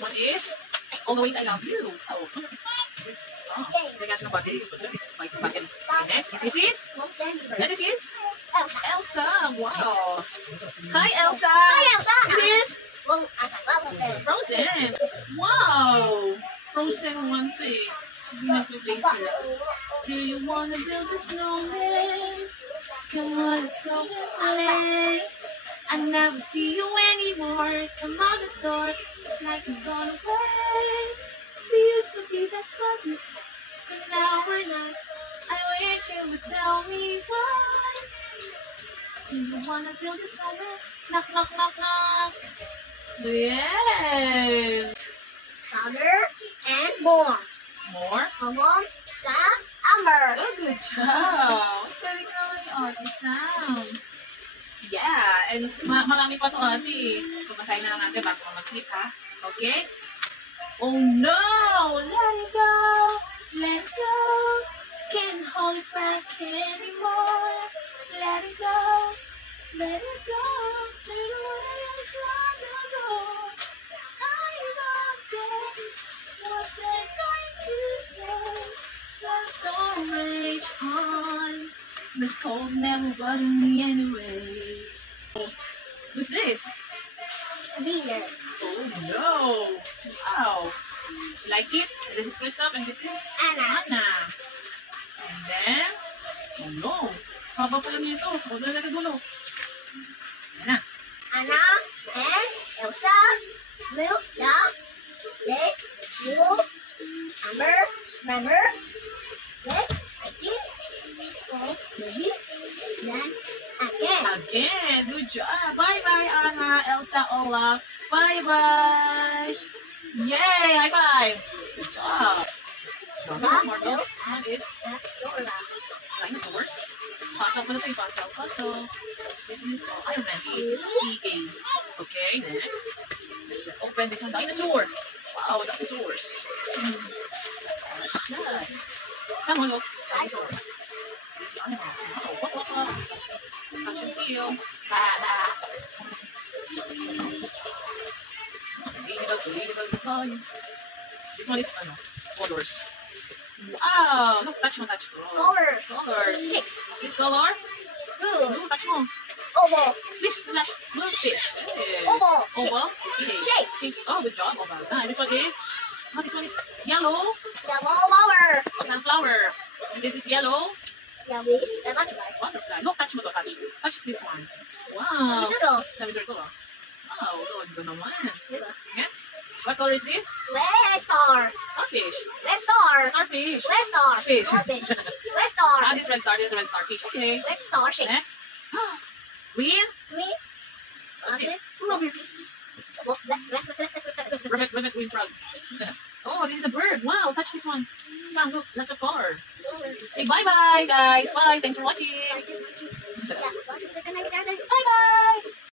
One is Always I Love You. Oh. They got nobody. Next, this is? And this is? Elsa. Wow. Hi, Elsa. Hi, Elsa. This is? Frozen. Frozen. Wow. Frozen 1 thing. Hindi nag-replace sila. Do you wanna build a snowman? Come on, let's go and play. I never see you anymore. Come out the door, just like you've gone away. We used to be best buddies, but now we're not. I wish you would tell me why. Do you wanna build a snowman? Knock, knock, knock, knock. Yes. Summer and more. More? Come on, Amber. Oh, good job. Galing naman ni Ate Sam. Yeah, and marami pa to, Ate. Papasahin na lang natin bago mag-sleep, ha? Okay? Oh no! Let it go! Let it go! Can't hold it back anymore. Let it go! Let it go! Turn away, it's long ago. I don't care what they're going to say. Let's don't rage on. The cold never bothered me anyway. Who's this? Beer. Oh no! Wow! Like it? This is Christoph and this is Anna. Anna. And then, oh no! Haba pala niya ito. Huwag na nagkagulo. Anna. Anna and Elsa will let you Amber, remember? Let I think and maybe then again. Again! Good job! Bye-bye, Anna, Elsa, Olaf. Bye-bye! Yay! High five! Good job! More those. This one is dinosaurs. Puzzle. Ano ito yung puzzle? Puzzle. This is Iron Man. CK. Okay, next. Let's open this one. Dinosaur. Wow, dinosaurs. What's that? Someone look. Dinosaurs. The animals. Wow. Touch and feel. Ladybug supply. This one is colors. Wow! Look, touch mo, touch mo. Colors. Colors. 6. This color. Blue. Blue, touch mo. Oval. Splish, splash. Blue fish. Hey. Oval. Oval. Okay. Shape. Shapes. Oh, good job. Oval. This one is. Oh, this one is yellow. Yellow flower. Oh, sunflower. And this is yellow. Yellow is a butterfly. Butterfly. Look, touch mo to, touch. Touch this one. Wow. Circle. Semicircle. Wow, good naman. Diba? Next. What color is this? Red star. Starfish. Red star. Starfish. Red star. Fish. Starfish. Red star. Ah, this red star. This red starfish. Okay. Red star shape. Next. Green. Green. What's this? Rabbit. Rabbit, green frog. Oh, this is a bird. Wow, touch this one. Sam, look, lots of color. Say bye-bye, guys. Bye. Thanks for watching. Yes. Bye-bye.